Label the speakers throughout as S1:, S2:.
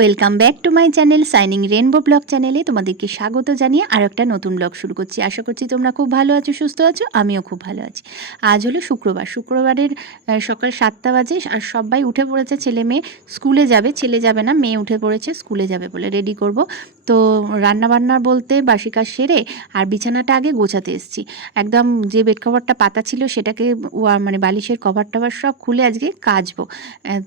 S1: Welcome back to my channel shining rainbow blog চ্যানেলে তোমাদেরকে স্বাগত জানিয়ে আর একটা নতুন ব্লগ শুরু করছি। আশা করছি তোমরা খুব ভালো আছো, সুস্থ আছো, আমিও খুব ভালো আছি। আজ হলো শুক্রবার। শুক্রবারের সকাল সাতটা বাজে আর সবাই উঠে পড়েছে, ছেলে মেয়ে স্কুলে যাবে। ছেলে যাবে না, মেয়ে উঠে পড়েছে, স্কুলে যাবে বলে রেডি করব। তো রান্না বান্না বলতে বাসি কাজ সেরে আর বিছানাটা আগে গোছাতে এসেছি। একদম যে বেড কভারটা পাতা ছিল সেটাকে মানে বালিশের কভার টভার সব খুলে আজকে কাচবো।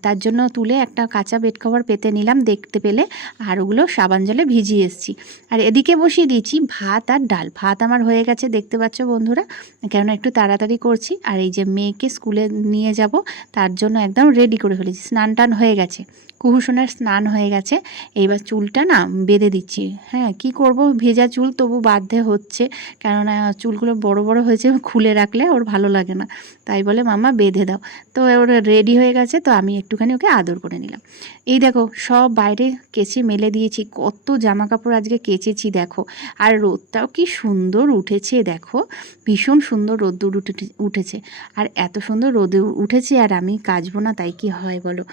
S1: তার জন্য তুলে একটা কাঁচা বেড কভার পেতে নিলাম দেখতে পেলে আর ওগুলো সাবান জলে ভিজিয়ে এসেছি। আর এদিকে বসিয়ে দিয়েছি ভাত আর ডাল। ভাত আমার হয়ে গেছে দেখতে পাচ্ছ বন্ধুরা। কেননা একটু তাড়াতাড়ি করছি। আর এই যে মেয়েকে স্কুলে নিয়ে যাব, তার জন্য একদম রেডি করে ফেলেছি। স্নান টান হয়ে গেছে। কুহুসোনার স্নান হয়ে গেছে। এইবার চুলটা না বেঁধে দিচ্ছি। হ্যাঁ কি করব? ভেজা চুল তবু বাধ্যে হচ্ছে। কেননা, চুলগুলো বড় বড় হয়েছে, খুলে রাখলে ওর ভালো লাগে না। তাই বলে মামা বেঁধে দাও। তো ওর রেডি হয়ে গেছে, তো আমি একটুখানি ওকে আদর করে নিলাম। এই দেখো, সব বাইরে কেচে মেলে দিয়েছি। কত জামা কাপড় আজকে কেচেছি, দেখো। আর রোদটাও কি সুন্দর উঠেছে, দেখো। ভীষণ সুন্দর রোদ্দুর উঠে, উঠেছে। আর এত সুন্দর রোদে উঠেছে, আর আমি কাচবো না, তাই কি হয় বলো?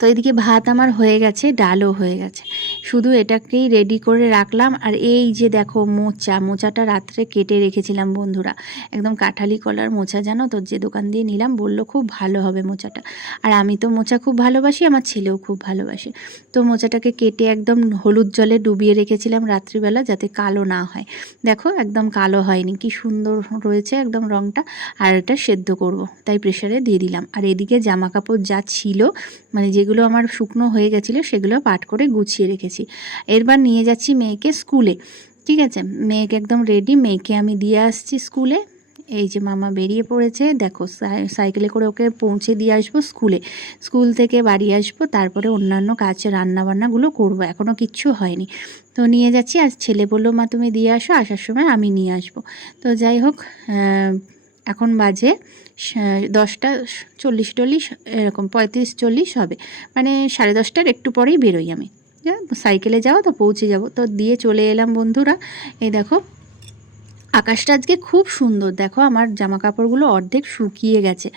S1: তো এদিকে ভাত আমার হয়ে গেছে, ডালও হয়ে গেছে। শুধু এটাকেই রেডি করে রাখলাম। আর এই যে দেখো মোচা, মোচাটা রাত্রে কেটে রেখেছিলাম বন্ধুরা। একদম কাঁঠালি কলার মোচা জানো তো? যে দোকান দিয়ে নিলাম, বলল খুব ভালো হবে মোচাটা। আর আমি তো মোচা খুব ভালোবাসি, আমার ছেলেও খুব ভালোবাসে। তো মোচাটাকে কেটে একদম হলুদ জলে ডুবিয়ে রেখেছিলাম রাত্রিবেলা যাতে কালো না হয়। দেখো একদম কালো হয়নি, কি সুন্দর রয়েছে একদম রঙটা আর এটা সেদ্ধ করব, তাই প্রেশারে দিয়ে দিলাম। আর এদিকে জামা কাপড় যা ছিল মানে যেগুলো আমার শুকনো হয়ে গেছিল, সেগুলো পাট করে গুছিয়ে রেখেছি। এরবার নিয়ে যাচ্ছি মেয়েকে স্কুলে। ঠিক আছে? মেয়েকে একদম রেডি মেয়েকে আমি দিয়ে আসছি স্কুলে। এই যে মামা বেরিয়ে পড়েছে, দেখো সাই- সাইকেলে করে ওকে পৌঁছে দিয়ে আসব স্কুলে। স্কুল থেকে বাড়ি আসব, তারপরে অন্যান্য কাজ রান্নাবান্নাগুলো করব এখনও কিচ্ছু হয়নি। তো নিয়ে যাচ্ছি, আর ছেলে বলল, মা, তুমি দিয়ে আসো, আসার সময় আমি নিয়ে আসব। তো যাই হোক এখন বাজে দশটা চল্লিশ টল্লিশ, এরকম পঁয়ত্রিশ চল্লিশ হবে। মানে সাড়ে দশটার একটু পরেই বেরোই আমি। সাইকেলে যাওয়া তো পৌঁছে যাব। তো দিয়ে চলে এলাম বন্ধুরা। এই দেখো আকাশটা আজকে খুব সুন্দর। দেখো আমার জামা কাপড়গুলো অর্ধেক শুকিয়ে গেছে।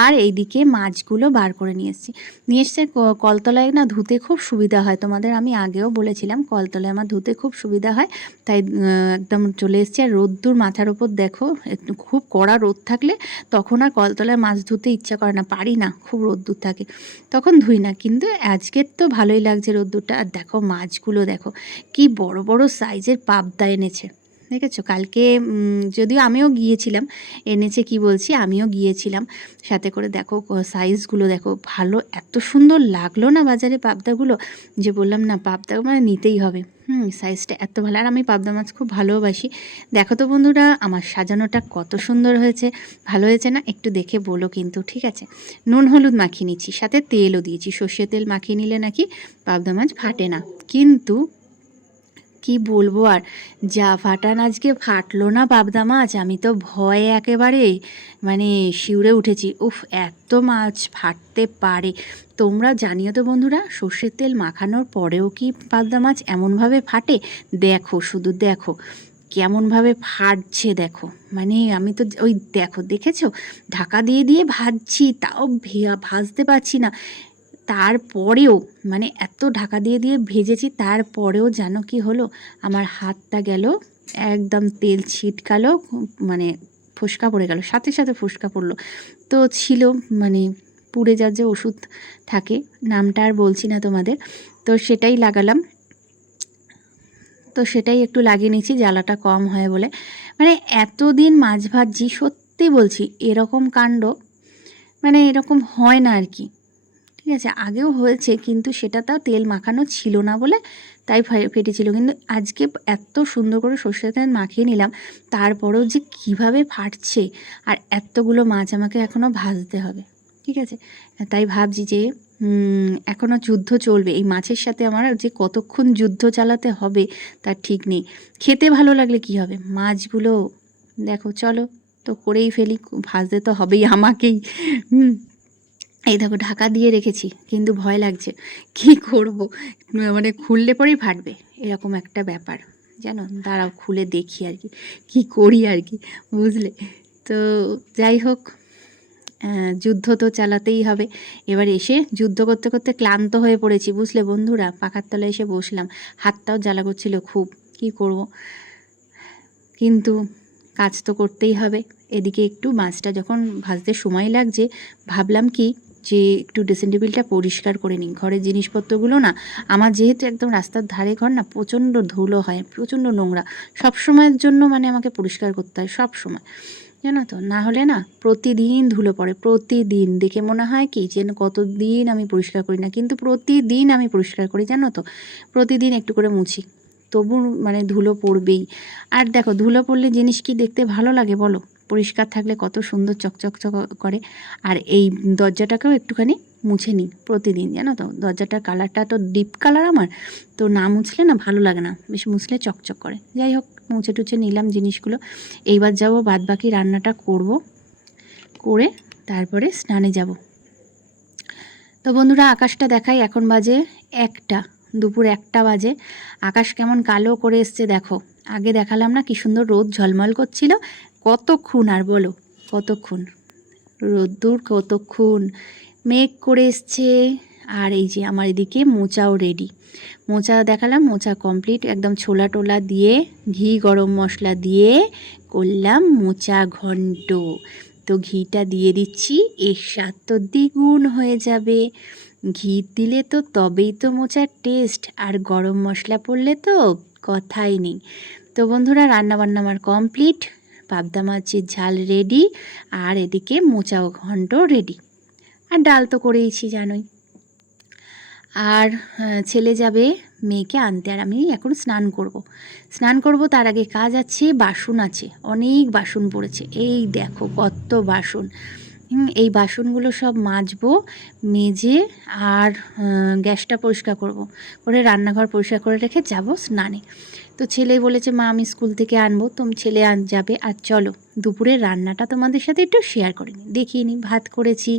S1: আর এইদিকে মাছগুলো বার করে নিয়ে এসেছি। নিয়ে এসছে কলতলায় না ধুতে খুব সুবিধা হয়। তোমাদের আমি আগেও বলেছিলাম, কলতলায় আমার ধুতে খুব সুবিধা হয়। তাই একদম চলে এসেছি। আর রোদ্দুর মাথার ওপর দেখো খুব কড়া রোদ থাকলে তখন আর কলতলায় মাছ ধুতে ইচ্ছা করে না। পারি না, খুব রোদ্দুর থাকে। তখন ধুই না, কিন্তু আজকের তো ভালোই লাগছে রোদ্দুরটা। আর দেখো মাছগুলো, দেখো, কি বড় বড় সাইজের পাবদা এনেছে। দেখেছ? কালকে যদিও আমিও গিয়েছিলাম, এনেছে কি বলছি, আমিও গিয়েছিলাম। সাথে করে দেখো সাইজগুলো দেখো, ভালো, এত সুন্দর লাগল না বাজারে পাবদাগুলো? যে বললাম না, পাবদা মানে নিতেই হবে। হুম সাইজটা এত ভালো। আর আমি পাবদা মাছ খুব ভালোবাসি দেখো তো বন্ধুরা, আমার সাজানোটা কত সুন্দর হয়েছে। ভালো হয়েছে না? একটু দেখে বলো কিন্তু, ঠিক আছে? নুন, হলুদ মাখিয়ে নিচ্ছি, সাথে তেলও দিয়েছি। সর্ষে তেল মাখিয়ে নিলে নাকি পাবদা মাছ ফাটে না। কিন্তু কি বলব আর? যা ফাটান আজকে ফাটলো না পাবদা মাছ, আমি তো ভয়ে একেবারে মানে শিউরে উঠেছি। উফ, এত মাছ ফাটতে পারে। তোমরা জানিও তো বন্ধুরা, সর্ষের তেল মাখানোর পরেও কি পাবদা মাছ এমনভাবে ফাটে? দেখো, শুধু দেখো, কেমনভাবে ফাটছে দেখো। মানে আমি তো ওই দেখো, দেখেছ? ঢাকা দিয়ে দিয়ে ভাজছি, তাও ভাজতে পারছি না। তারপরেও মানে এত ঢাকা দিয়ে দিয়ে ভেজেছি, তারপরেও জানো কি হলো, আমার হাতটা গেল, একদম তেল ছিটকালো মানে ফোসকা পড়ে গেল, সাথে সাথে ফোসকা পড়ল। তো ছিল মানে পুড়ে যাওয়ার যে ওষুধ থাকে, নামটা আর বলছি না তোমাদের, তো সেটাই লাগালাম। তো সেটাই একটু লাগিয়ে নিচ্ছি জ্বালাটা কম হয় বলে। মানে এতদিন মাছ ভাজি সত্যি বলছি, এরকম কাণ্ড মানে এরকম হয় না আর কি। ঠিক আছে, আগেও হয়েছে কিন্তু সেটা তাও তেল মাখানো ছিল না বলে তাই ফেটেছিল। কিন্তু আজকে এত সুন্দর করে সর্ষের তেল মাখিয়ে নিলাম, তারপরেও যে কীভাবে ফাটছে আর এতগুলো মাছ আমাকে এখনও ভাজতে হবে, ঠিক আছে? তাই ভাবছি যে এখনও যুদ্ধ চলবে। এই মাছের সাথে আমার যে কতক্ষণ যুদ্ধ চালাতে হবে তার ঠিক নেই। খেতে ভালো লাগলে কি হবে? মাছগুলো, দেখো, চলো তো করেই ফেলি, ভাজতে তো হবেই আমাকেই, হুম। এই দেখো, ঢাকা দিয়ে রেখেছি, কিন্তু ভয় লাগছে। কি করব? মানে খুললে পরেই ফাটবে, এরকম একটা ব্যাপার। জানো? দাঁড়াও, খুলে দেখি আর কি, কী করি আর কি, বুঝলে? তো যাই হোক যুদ্ধ তো চালাতেই হবে। এবার এসে যুদ্ধ করতে করতে ক্লান্ত হয়ে পড়েছি, বুঝলে বন্ধুরা? পাখার তলায় এসে বসলাম, হাতটাও জ্বালা করছিল খুব, কি করব? কিন্তু কাজ তো করতেই হবে। এদিকে একটু মাছটা যখন ভাজতে সময় লাগছে, ভাবলাম কি যে একটু ড্রেসিং টেবিলটা পরিষ্কার করে নিই ঘরের জিনিসপত্রগুলো না, আমার যেহেতু একদম রাস্তার ধারে ঘর না, প্রচণ্ড ধুলো হয়, প্রচণ্ড নোংরা। সব সময়ের জন্য মানে আমাকে পরিষ্কার করতে হয় সব সময় জানো তো? না হলে না প্রতিদিন ধুলো পড়ে, প্রতিদিন। দেখে মনে হয় কি যে কতদিন আমি পরিষ্কার করি না, কিন্তু প্রতিদিন আমি পরিষ্কার করি, জানো তো? প্রতিদিন একটু করে মুছি। তবু মানে ধুলো পড়বেই। আর দেখো, ধুলো পড়লে জিনিস কি দেখতে ভালো লাগে বলো? পরিষ্কার থাকলে কত সুন্দর চকচক করে। আর এই দরজাটাকেও একটুখানি মুছে নিই প্রতিদিন, জানো তো? দরজাটার কালারটা তো ডিপ কালার আমার, তো না মুছলে না ভালো লাগে না, বেশ মুছলে চকচক করে। যাই হোক, মুছে টুছে নিলাম জিনিসগুলো। এইবার যাব বাদ বাকি রান্নাটা করব, করে তারপরে স্নানে যাব। তো বন্ধুরা, আকাশটা দেখাই, এখন বাজে একটা, দুপুর একটা বাজে। আকাশ কেমন কালো করে এসছে, দেখো। আগে দেখালাম না কি সুন্দর রোদ ঝলমল করছিল কতক্ষণ আর বলো? কতক্ষণ? রোদ্দুর কতক্ষণ? মেঘ করে এসছে। আর এই যে আমার এদিকে মোচাও রেডি মোচা দেখালাম, মোচা কমপ্লিট একদম ছোলা টোলা দিয়ে, ঘি, গরম মশলা দিয়ে করলাম মোচা ঘন্ট। তো ঘিটা দিয়ে দিচ্ছি, এর স্বাদ তো দ্বিগুণ হয়ে যাবে। ঘি দিলে তো তবেই তো মোচার টেস্ট আর গরম মশলা পড়লে তো কথাই নেই। তো বন্ধুরা, রান্নাবান্না আমার কমপ্লিট পাবদা মাছের ঝাল রেডি আর এদিকে মোচা ঘন্ট রেডি আর ডাল তো করেইছি, জানোই। আর ছেলে যাবে মেয়েকে আনতে, আর আমি এখন স্নান করব। স্নান করব, তার আগে কাজ আছে, বাসন আছে, অনেক বাসন পড়েছে। এই দেখো কত বাসন। এই বাসনগুলো সব মাজবো, মেজে আর গ্যাসটা পরিষ্কার করব। করে রান্নাঘর পরিষ্কার করে রেখে যাব স্নানে। তো ছেলে বলেছে, মা, আমি স্কুল থেকে আনব তুমি ছেলে আন যাবে, আর চলো, দুপুরের রান্নাটা তোমাদের সাথে একটু শেয়ার করে নিই। দেখিয়ে নিই, ভাত করেছি,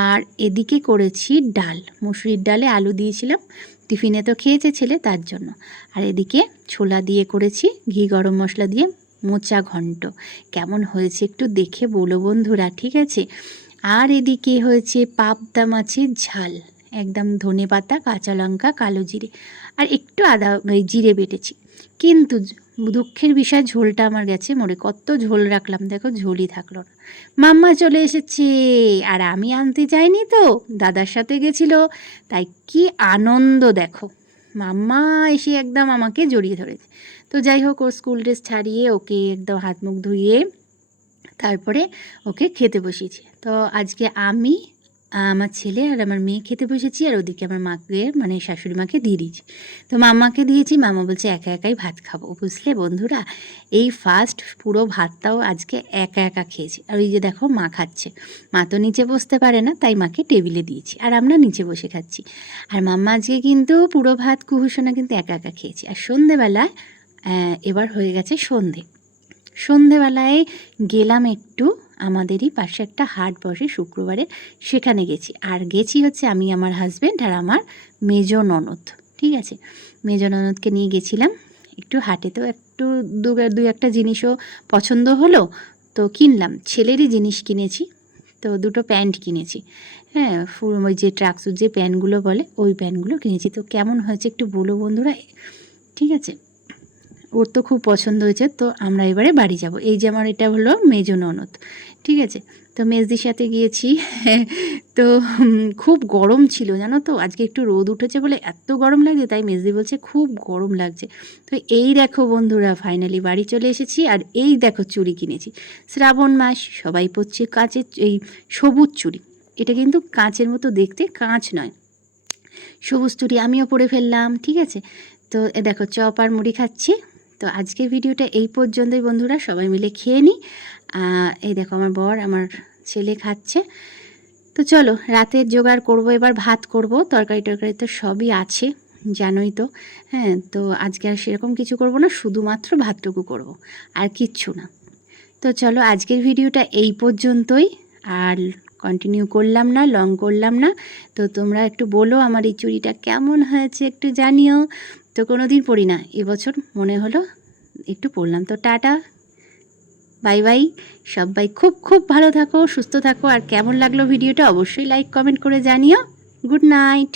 S1: আর এদিকে করেছি ডাল, মুসুরির ডালে আলু দিয়েছিলাম, টিফিনে তো খেয়েছে ছেলে তার জন্য। আর এদিকে ছোলা দিয়ে করেছি, ঘি গরম মশলা দিয়ে মোচা ঘন্ট কেমন হয়েছে একটু দেখে বলো বন্ধুরা, ঠিক আছে? আর এদিকে হয়েছে পাবদা মাছের ঝাল, একদম ধনে পাতা, কাঁচা লঙ্কা, কালো জিরে। আর একটু আদা জিরে বেটেছি। কিন্তু দুঃখের বিষয়, ঝোলটা আমার গেছে মরে কত ঝোল রাখলাম, দেখো ঝোলই থাকল না। মাম্মা চলে এসেছে, আর আমি আনতে যাইনি তো, দাদার সাথে গেছিল, তাই কি আনন্দ দেখো। মাম্মা এসে একদম আমাকে জড়িয়ে ধরেছে। তো যাই হোক, ওর স্কুল ড্রেস ছাড়িয়ে ওকে একদম হাত মুখ ধুইয়ে তারপরে ওকে খেতে বসিয়েছি। তো আজকে আমি আমার ছেলে আর আমার মেয়ে খেতে বসেছি, আর ওদিকে আমার মাকে মানে শাশুড়ি মাকে দিয়ে দিয়েছি। তো মামাকে দিয়েছি, মামা বলছে, একা একাই ভাত খাব। বুঝলে বন্ধুরা? এই ফার্স্ট পুরো ভাতটাও আজকে একা একা খেয়েছি। আর ওই যে দেখো, মা খাচ্ছে। মা তো নিচে বসতে পারে না, তাই মাকে টেবিলে দিয়েছি, আর আমরা নিচে বসে খাচ্ছি। আর মাম্মা আজকে কিন্তু পুরো ভাত, কুহুসোনা কিন্তু একা একা খেয়েছি। আর সন্ধেবেলায় এবার হয়ে গেছে সন্ধে। সন্ধেবেলায় গেলাম একটু আমাদেরই পাশে একটা হাট বসে শুক্রবারে সেখানে গেছি। আর গেছি হচ্ছে আমি, আমার হাজব্যান্ড আর আমার মেজ ননদ, ঠিক আছে? মেজ ননদকে নিয়ে গেছিলাম। একটু হাটে তো একটু দু দু একটা জিনিসও পছন্দ হলো, তো কিনলাম। ছেলেরই জিনিস কিনেছি, তো দুটো প্যান্ট কিনেছি। হ্যাঁ ফুল ওই যে ট্রাকসুট যে প্যান্টগুলো বলে, ওই প্যান্টগুলো কিনেছি। তো কেমন হয়েছে একটু বলো বন্ধুরা, ঠিক আছে? ওর তো খুব পছন্দ হয়েছে, তো আমরা এবারে বাড়ি যাব। এই যে আমার এটা হলো মেজ ননদ, ঠিক আছে? তো মেজদির সাথে গিয়েছি, তো খুব গরম ছিল, জানো তো? আজকে একটু রোদ উঠেছে বলে এত গরম লাগছে তাই মেজদি বলছে খুব গরম লাগছে। তো এই দেখো বন্ধুরা ফাইনালি বাড়ি চলে এসেছি আর এই দেখো চুড়ি কিনেছি। শ্রাবণ মাস, সবাই পরছে কাঁচের এই সবুজ চুড়ি। এটা কিন্তু কাঁচের মতো দেখতে, কাঁচ নয়। সবুজ চুড়ি আমিও পরে ফেললাম, ঠিক আছে? তো দেখো চপ আর মুড়ি খাচ্ছি। তো আজকের ভিডিওটা এই পর্যন্তই বন্ধুরা, সবাই মিলে খেয়ে নিই। এই দেখো আমার বর আমার ছেলে খাচ্ছে। তো চলো, রাতের জোগাড় করব, এবার ভাত করব। তরকারি টরকারি তো সবই আছে, জানোই তো। হ্যাঁ তো আজকে আর সেরকম কিছু করব না, শুধুমাত্র ভাতটুকু করব, আর কিচ্ছু না। তো চলো, আজকের ভিডিওটা এই পর্যন্তই, আর কন্টিনিউ করলাম না লং করলাম না। তো তোমরা একটু বলো, আমার এই চুড়িটা কেমন হয়েছে একটু জানিও। তো কোনো দিন পড়ি না। এবছর মনে হলো একটু পড়লাম। তো টাটা। Bye bye. সবাই খুব খুব ভালো থাকো, সুস্থ থাকো। আর কেমন লাগল ভিডিওটা অবশ্যই লাইক কমেন্ট করে জানিও। Good night